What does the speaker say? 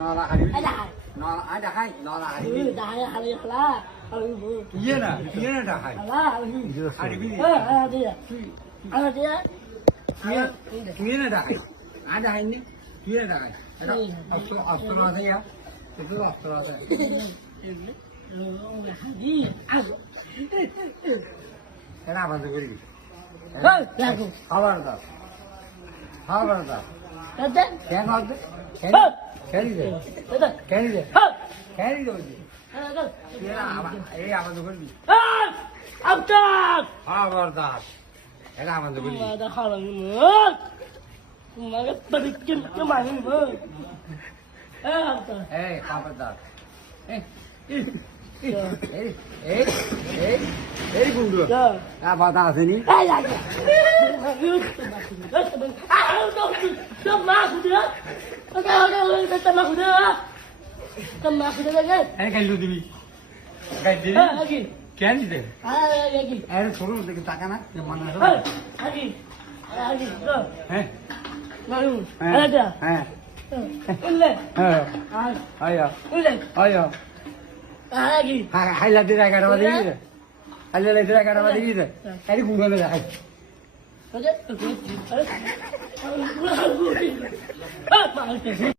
nó là đi ai đại nó ai đã hay nó là đi đại hay là kia nè đã hay là ai đi đi à đi kia nè đã hay ai đã hay nhỉ kia đã hay đó Australia thế nhá itu Australia đi à cái nào mà tôi đi lagu খবরদার খবরদার kata কেন হবে কেন রে কেন রে কেন রে এই আমাদের বলবি abdak খবরদার এটা আমাদের বলবি ada halang mun maga balikin ke mana mun abdak এই খবরদার এই এই গুন্ডু আবার আসেনি ai lagi sama aku dia sama aku dia এই গাইলু দিবি গাই দিবি lagi কেন দিতে lagi আরে ছোট দিকে টাকা না যে মনে আছে lagi হ্যাঁ lalu ada হ্যাঁ ulle হ্যাঁ আয়া ulle আয়া lagi হাইলা দিয়ে টাকাটা বাদে দিতে হাইলা দিয়ে টাকাটা বাদে দিতে এই গুন্ডু না দেখাই ada